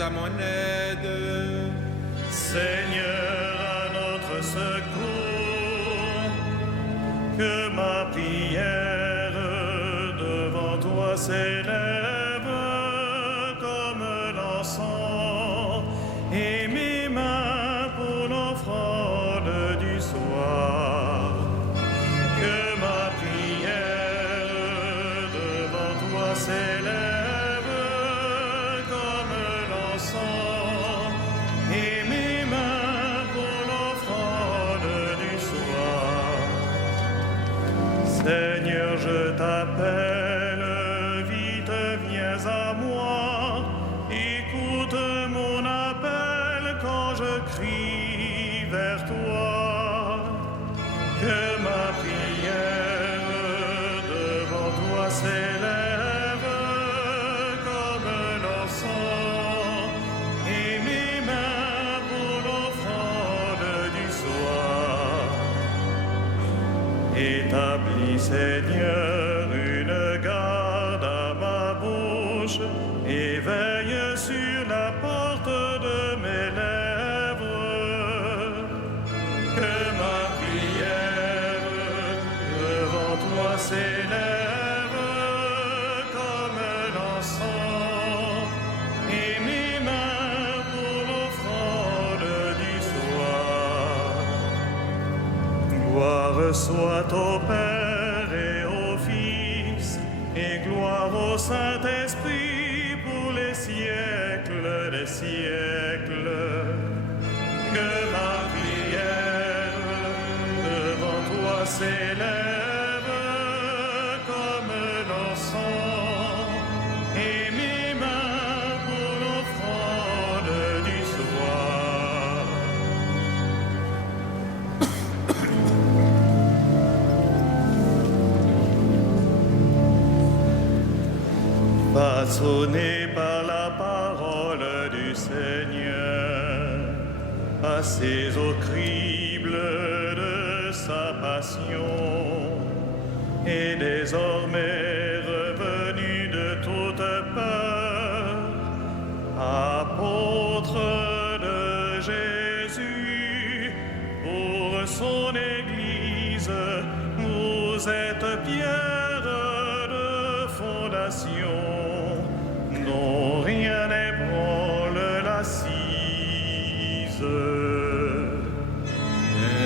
à mon aide. Seigneur, à notre secours, que ma prière devant toi s'élève comme l'encens et mes mains pour l'offrande du soir. Que ma prière devant toi s'élève comme l'encens et mes mains pour l'offrande du soir. Seigneur, je t'appelle, vite viens à moi, écoute mon appel quand je crie vers toi. Que ma prière devant toi s'élève comme l'encens et mes mains pour l'offrande du soir. Établis, Seigneur, une garde à ma bouche et veille sur la porte de mes lèvres. Que ma prière devant toi s'élève comme l'encens et mes mains pour l'offrande du soir. Gloire soit au Père et au Fils et gloire au Saint-Esprit pour les siècles des siècles. Que ma prière devant toi s'élève comme l'encens et mes mains pour l'offrande du soir. Façonné par la parole du Seigneur, passez au crible de sa passion, et désormais revenu de toute peur, apôtre de Jésus, pour son Église, vous êtes pierre de fondation, dont rien n'ébranle l'assise.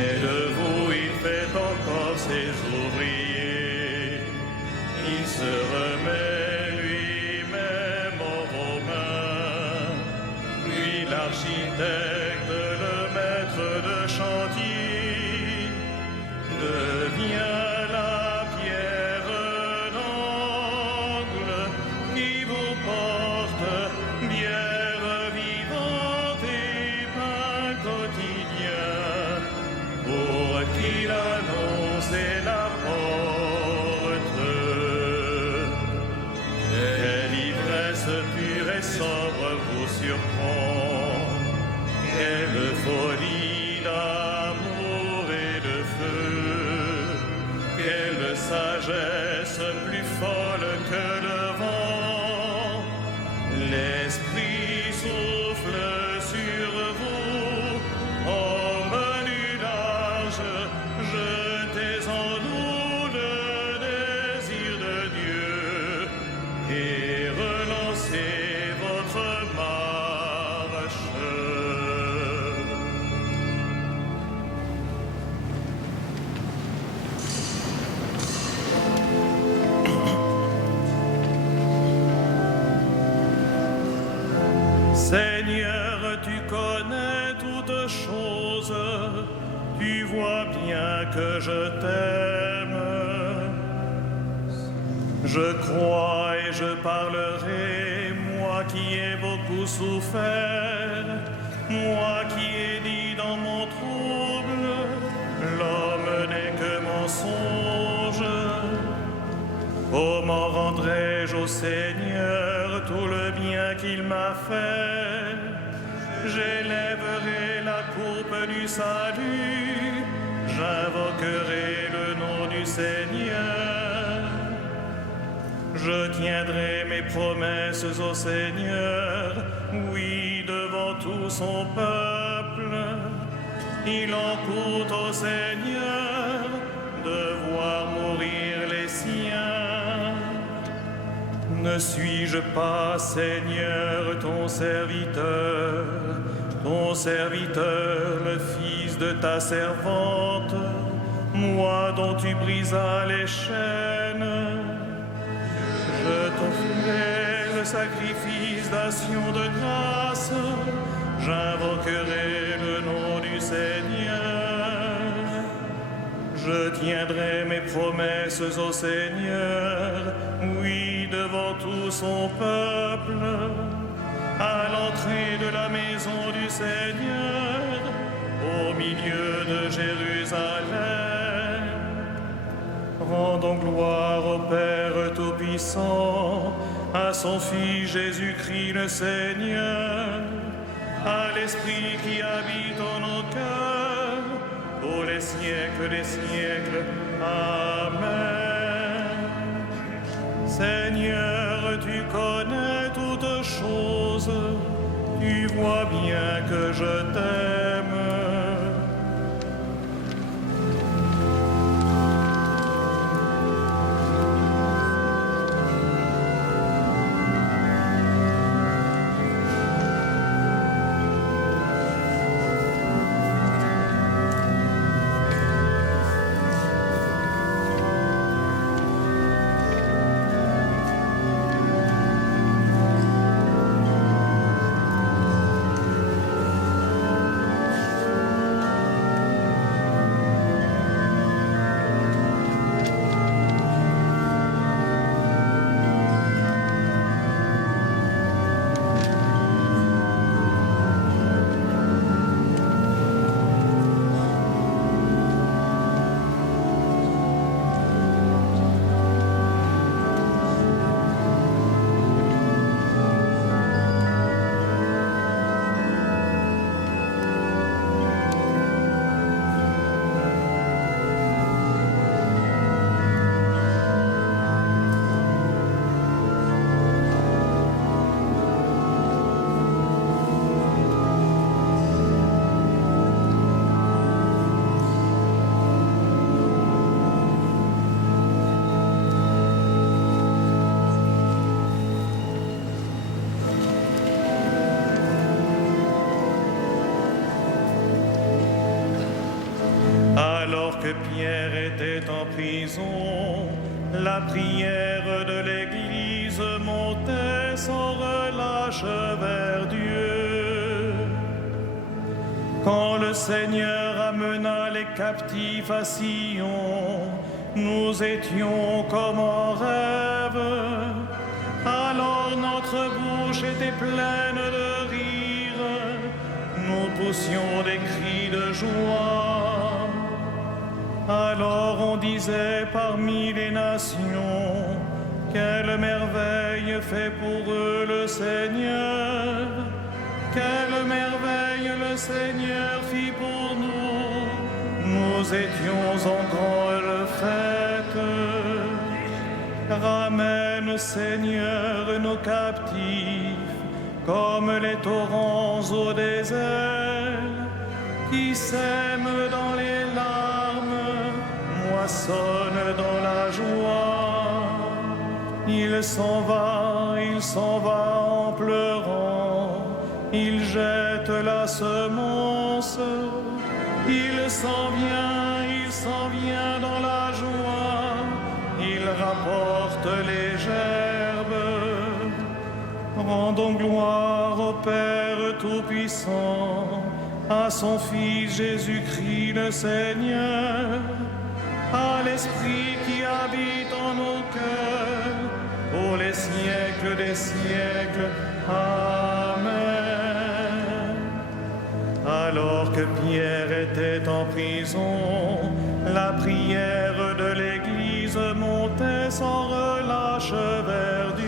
Et de vous il fait encore ses ouvriers, il se remet lui-même aux Romains, lui l'architecte, le maître de chantier, devient la pierre d'angle qui vous porte bière vivante et pain quotidien, pour qu'il annonce et l'apporte. Quelle ivresse pure et sobre vous surprend, quelle folie d'amour et de feu, quelle sagesse plus folle que le vent. L'Esprit souffle sur vous, orbe du large, jetez en nous le désir de Dieu et relancez votre marche. Seigneur, tu connais toutes choses, tu vois bien que je t'aime. Je crois et je parlerai, moi qui ai beaucoup souffert, moi qui ai dit dans mon trouble, l'homme n'est que mensonge. Comment rendrai-je au Seigneur tout le bien qu'il m'a fait? J'élèverai la coupe du salut, j'invoquerai le nom du Seigneur. Je tiendrai mes promesses au Seigneur, oui, devant tout son peuple. Il en coûte au Seigneur de voir mourir les siens. Ne suis-je pas, Seigneur, ton serviteur, le fils de ta servante, moi dont tu brisas les chaînes? Je t'offrirai le sacrifice d'action de grâce, j'invoquerai le nom du Seigneur. Je tiendrai mes promesses au Seigneur, oui, devant tout son peuple, à l'entrée de la maison du Seigneur, au milieu de Jérusalem. Rendons gloire au Père Tout-Puissant, à son Fils Jésus-Christ le Seigneur, à l'Esprit qui habite en nos cœurs, pour les siècles des siècles. Amen. Seigneur, tu connais toutes choses, tu vois bien que je t'aime. Alors que Pierre était en prison, la prière de l'Église montait sans relâche vers Dieu. Quand le Seigneur amena les captifs à Sion, nous étions comme en rêve. Alors notre bouche était pleine de rire, nous poussions des cris de joie. Alors on disait parmi les nations, quelle merveille fait pour eux le Seigneur, quelle merveille le Seigneur fit pour nous, nous étions en grande fête. Ramène, Seigneur, nos captifs, comme les torrents au désert, qui sèment dans les larmes, moissonnent dans la joie. Il s'en va en pleurant, il jette la semence, il s'en vient dans la joie, il rapporte les gerbes. Rendons gloire au Père Tout-Puissant, à son Fils Jésus-Christ le Seigneur, à l'Esprit qui habite en nos cœurs, pour les siècles des siècles. Amen. Alors que Pierre était en prison, la prière de l'Église montait sans relâche vers Dieu.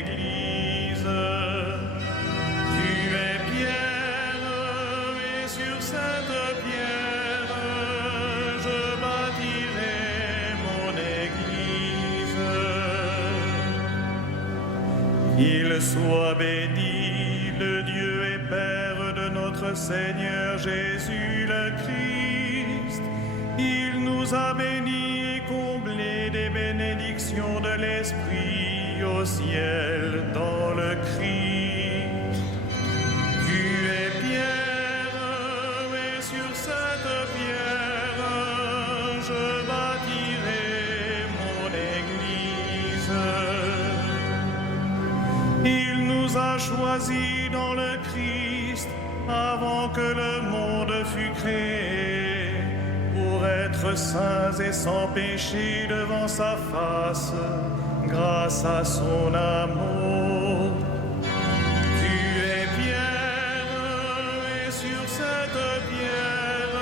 Église. Tu es pierre, et sur cette pierre, je bâtirai mon Église. Qu'il soit béni le Dieu et Père de notre Seigneur Jésus le Christ. Il nous a bénis et comblés des bénédictions de l'Esprit au ciel dans le Christ. Tu es pierre, et sur cette pierre, je bâtirai mon Église. Il nous a choisis dans le Christ avant que le monde fût créé, pour être saints et sans péché devant sa face, grâce à son amour. Tu es pierre, et sur cette pierre,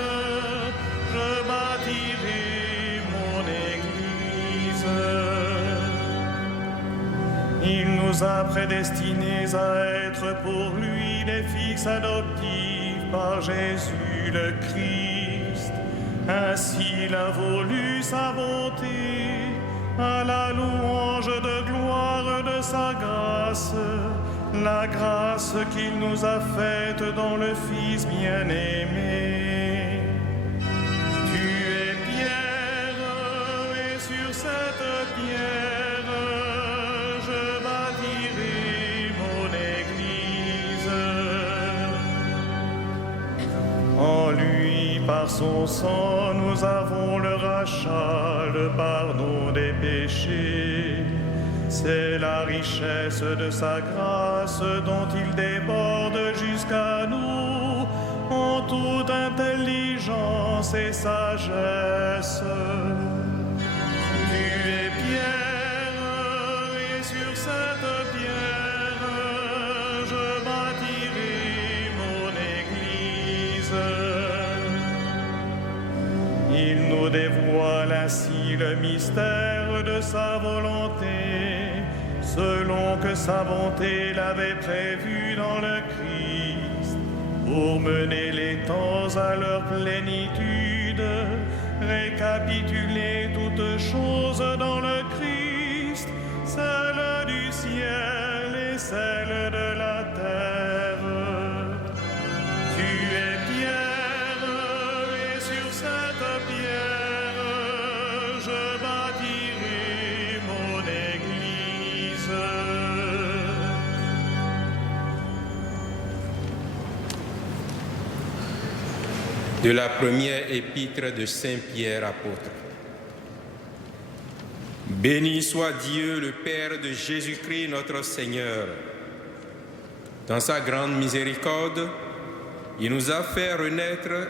je bâtirai mon Église. Il nous a prédestinés à être pour lui des fils adoptifs par Jésus le Christ. Ainsi il a voulu sa bonté, à la louange de gloire de sa grâce, la grâce qu'il nous a faite dans le Fils bien-aimé. Tu es pierre, et sur cette pierre, je bâtirai mon Église. En lui, par son sang, nous avons le rachat, le pardon des péchés. C'est la richesse de sa grâce dont il déborde jusqu'à nous en toute intelligence et sagesse. Tu es pierre, et sur cette pierre, je bâtirai mon Église. Il nous dévoile ainsi le mystère de sa volonté, selon que sa bonté l'avait prévu dans le Christ, pour mener les temps à leur plénitude, récapituler toutes choses dans le Christ, celle du ciel et celle de la terre. Tu es pierre, et sur cette pierre, je bâtirai mon Église. De la première épître de Saint Pierre apôtre. Béni soit Dieu, le Père de Jésus-Christ notre Seigneur. Dans sa grande miséricorde, il nous a fait renaître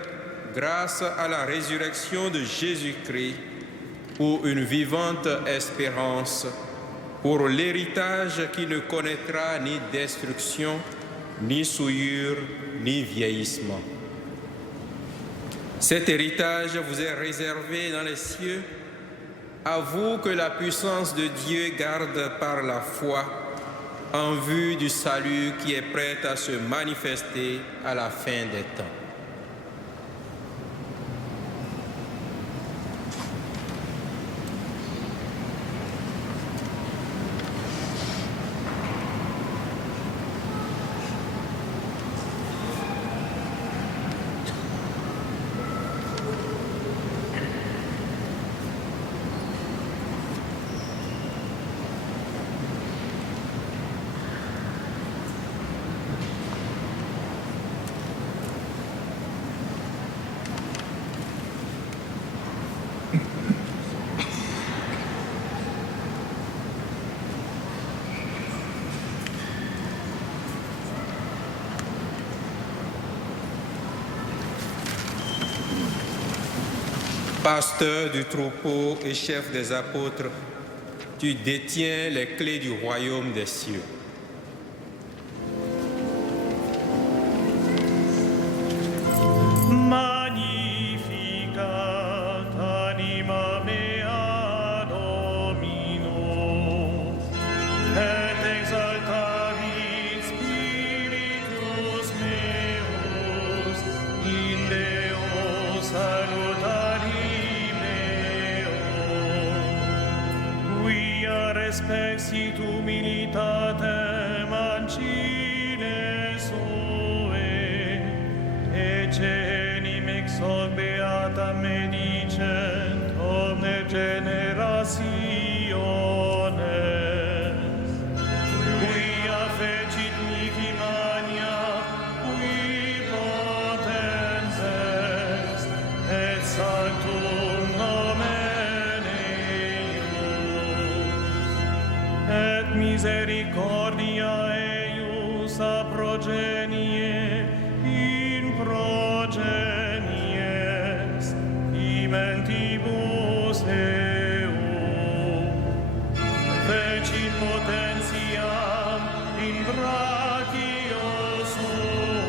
grâce à la résurrection de Jésus-Christ pour une vivante espérance, pour l'héritage qui ne connaîtra ni destruction, ni souillure, ni vieillissement. Cet héritage vous est réservé dans les cieux, à vous que la puissance de Dieu garde par la foi en vue du salut qui est prêt à se manifester à la fin des temps. Pasteur du troupeau et chef des apôtres, tu détiens les clés du royaume des cieux. Magnificat anima mea Domino, et exaltat respexit humilitatem ancile sue, ecenim ex hoc beata medicent omne generationes, quia fecit mihi mania, qui potens est, et sanctum nomen eius, et misericordia eius a progenie in progenies, imentibus eum, fecit potentiam in brachio suo,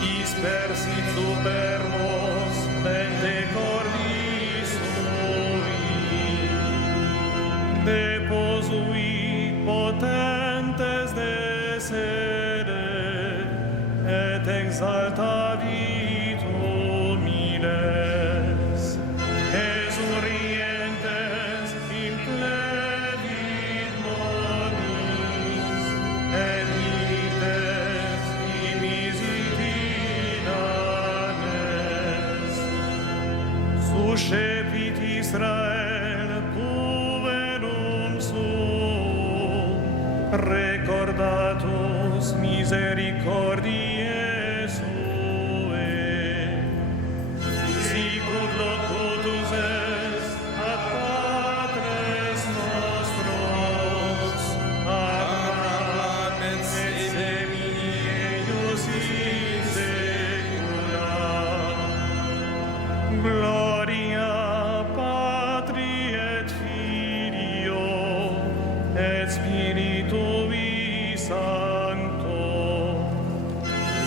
dispersit superbos pente cordis sui, deposuit potentes de sede, et exaltavit humiles, exurientes in plebit bonis, et milites dimisitinanes. Suscepit Israel puverum suum, recordatus misericordiae sue, sicut locutus est ad patres nostros, Abraham et semini eius in secula. Gloria Patri et Filio et Spiritui Sancto,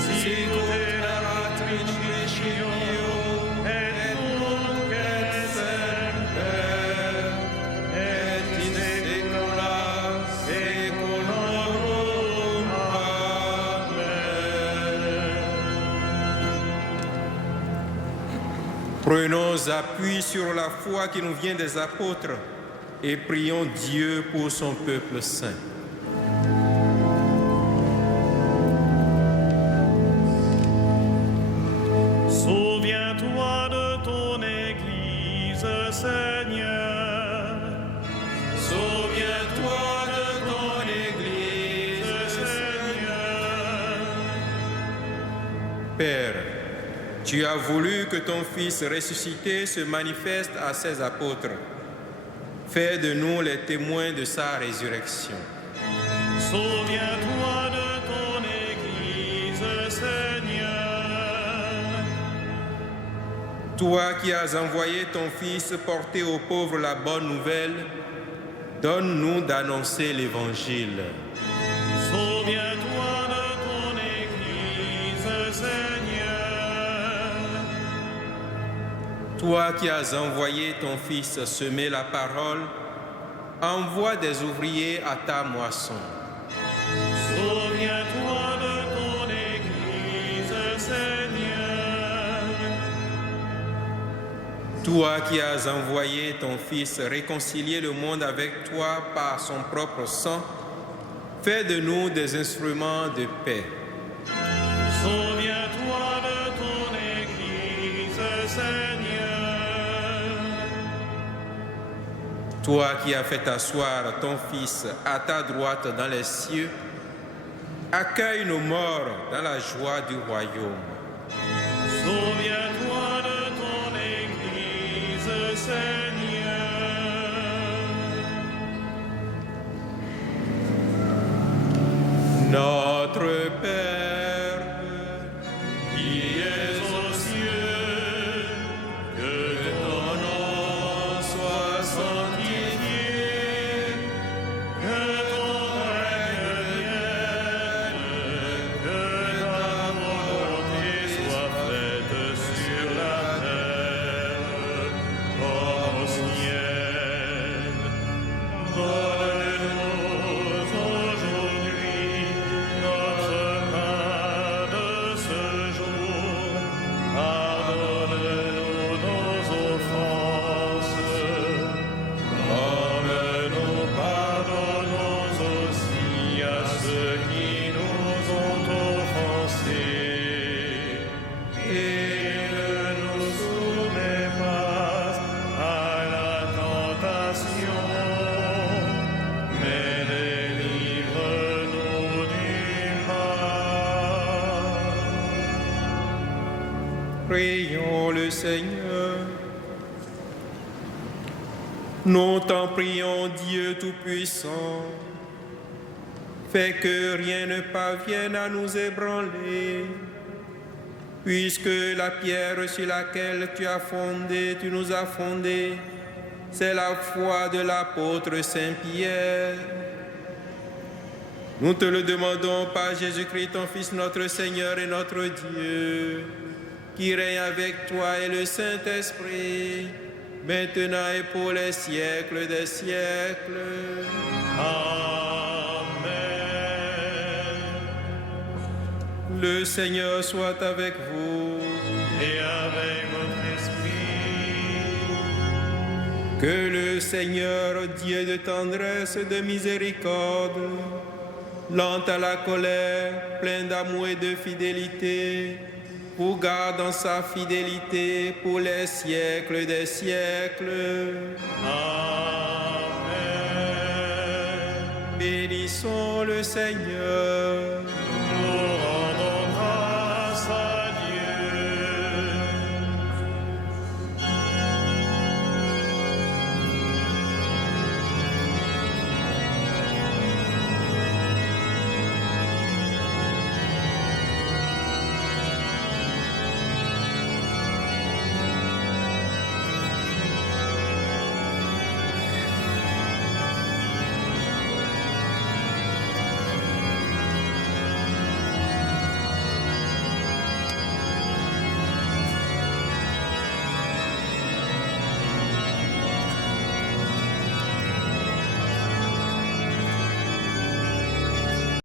sicut erat in principio et nunc et semper et in saecula saeculorum. Amen. Prenons appui sur la foi qui nous vient des apôtres et prions Dieu pour son peuple saint. Souviens-toi de ton Église, Seigneur. Souviens-toi de ton Église, Seigneur. Père, tu as voulu que ton Fils ressuscité se manifeste à ses apôtres. Fais de nous les témoins de sa résurrection. Souviens-toi de ton Église, Seigneur. Toi qui as envoyé ton Fils porter aux pauvres la bonne nouvelle, donne-nous d'annoncer l'Évangile. Souviens-toi de ton Église, Seigneur. Toi qui as envoyé ton Fils semer la parole, envoie des ouvriers à ta moisson. Souviens-toi de ton Église, Seigneur. Toi qui as envoyé ton Fils réconcilier le monde avec toi par son propre sang, fais de nous des instruments de paix. Souviens-toi de ton Église, Seigneur. Toi qui as fait asseoir ton Fils à ta droite dans les cieux, accueille nos morts dans la joie du royaume. Souviens-toi de ton Église, Seigneur. Notre Père, qui es aux cieux, que ton nom soit sanctifié, que ton règne vienne, que ta volonté soit faite sur la terre comme au ciel. Donne-nous aujourd'hui notre pain ceux qui nous ont offensés. Et ne nous soumets pas à la tentation, mais délivre-nous du mal. Prions le Seigneur. Nous t'en prions, Dieu Tout-Puissant. Fais que rien ne parvienne à nous ébranler, puisque la pierre sur laquelle tu nous as fondés, c'est la foi de l'apôtre Saint-Pierre. Nous te le demandons par Jésus-Christ, ton Fils, notre Seigneur et notre Dieu, qui règne avec toi et le Saint-Esprit, maintenant et pour les siècles des siècles. Amen. Le Seigneur soit avec vous. Et avec votre esprit. Que le Seigneur, Dieu de tendresse et de miséricorde, lent à la colère, plein d'amour et de fidélité, vous garde dans sa fidélité pour les siècles des siècles. Amen. Bénissons le Seigneur. Nous